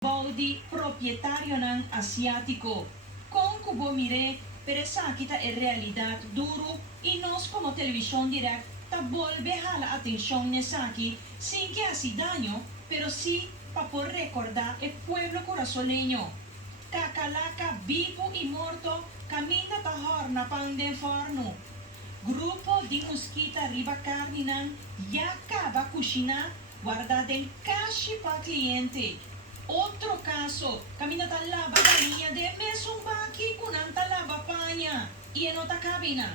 Baudi, proprietário ng asiático. Kung kubo mire, pero sa kita e realidad duro, y nos como televisión direct, tabolbe hala atención ne saki, sin que así daño, pero sí pa por recordar el pueblo corazoleño. Kakalaka, vivo y muerto, camina tahor na pang den forno. Grupo di mosquita riba carne ng yakaba kusina, guardadeng kashi pa cliente. Otro caso, camina talaba galinha de mesumbaki kunan talaba paña y en otra cabina.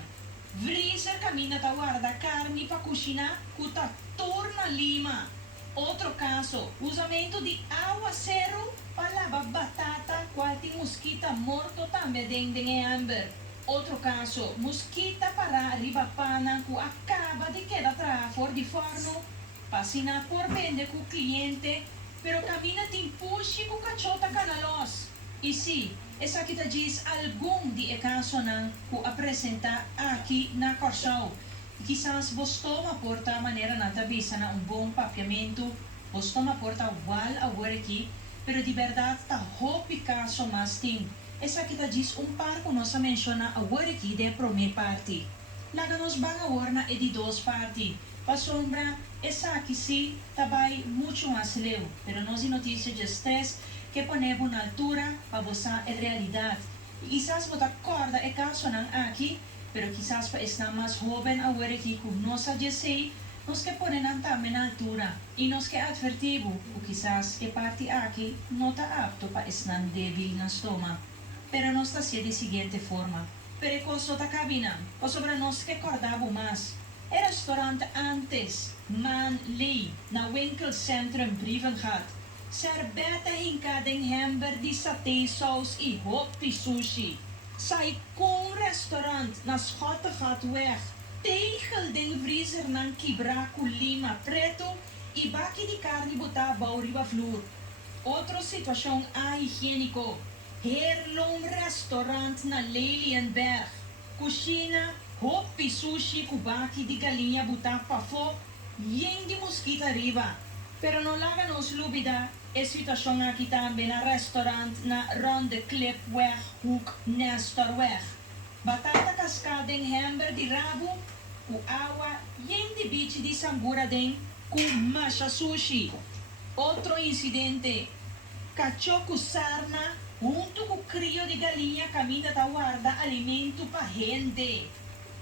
Freezer camina ta guarda carne pa cucina kuta torna lima. Otro caso, usamento di aguacero pa lava batata qualti mosquita morto tambe deng e amber. Outro caso, mosquita para ribapana ku acaba de queda tra for di forno, pasina por vende ku cliente, pero camina tin pushi ku kachota kanalos. E sim, essa kita diz algum de caso nan ku apresenta aqui na Corsão. Quizás vos toma porta maneira na tabisa na bom papiamento, vos toma porta wal a aqui, pero de verdade ta hopi caso mas tim. Essa kita diz par ku nossa menciona a aqui de primeira parte. Laga nos banga orna e de duas partes. Pa sombra, essa aqui sim tabay muito mais leu, pero nos notícias de stress que ponemos na altura para você a realidade. E quizás você acorda e caso não aqui, pero quizás para estar mais jovem a ver aqui com nossa sei, nos que ponen também na altura e nos que advertimos, ou quizás que parte aqui não está apto para estar débil na estômago. Pero nos está assim de seguinte forma. Perecoso ta cabina, o sobre nos que acordamos mais. El restaurante antes, Man Lee, na winkelcentrum Brievengat. Serbeta hinkading hamburger di saté saus e hoppie sushi. Sai kong restaurant na Schottegat weg. Tegel den vriezer ng kibra ku lima preto e baki di carne buta bauriba vloer. Otro situação ahigiênico. Heerloom restaurant na Lelienberg. Kusina, hoppie sushi kubaki di galinha buta pafo, yen di mosquita riba. Pero no laga nos lubida, e situação aqui também na restaurant na Ronde Clip weg, hoek Nestor weg. Batata cascada em hamburger di rabo, ku awa, yen di bichi di sambura den, ku masha sushi. Outro incidente, cachoco sarna, junto com crio de galinha caminha da guarda alimento para gente.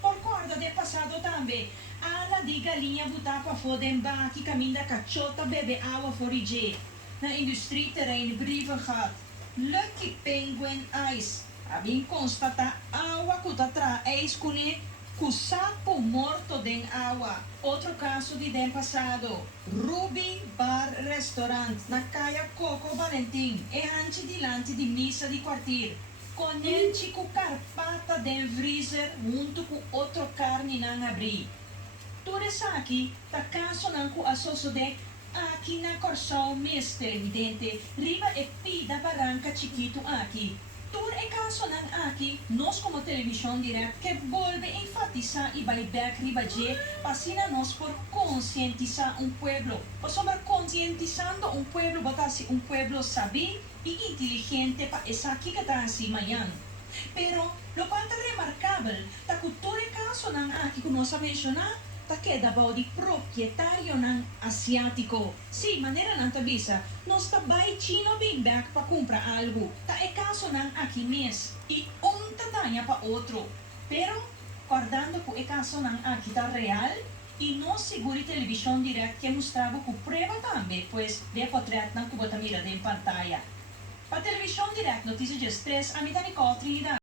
Por corda de passado também, ala de galinha botar para fora embarque caminha cachota bebe água forige. Na indústria terreno Brievengat, Lucky Penguin Ice, abin constata água que tá tra eis cune com sapo morto den água. Outro caso de den passado, Ruby Bar Restaurant na Caia Coco Valentim, e antes dilante di missa di quartier. Conente com carpata den freezer junto com outro carne não abri. Tudo isso aqui tá caso não com associo de aqui na Corsão mês televidente, riba e pida barranca chiquito aqui. Tudo é caso não aqui, nós como televisão direct que volve enfatizar e vai back riba de pasina nós por conscientizar pueblo. Ou sobre conscientizando pueblo, botasi pueblo sabi e inteligente para essa aqui que está assim manhã. Pero, lo quanto remarcável, ta cultura caso não aqui que nós mencionar, ta queda di proprietario ng asiático. Si, maneira não tabisa, nós tabay chino big back para comprar algo. Ta é caso ng aqui mês e tatanya pa outro. Pero, guardando po é caso ng aqui ta real, e não seguri televisão direct que mostrava com prova também, pois de potret ng kubotamira de pantalla. Pa televisão direct, notícias de stress, a mitad ni Trinidad.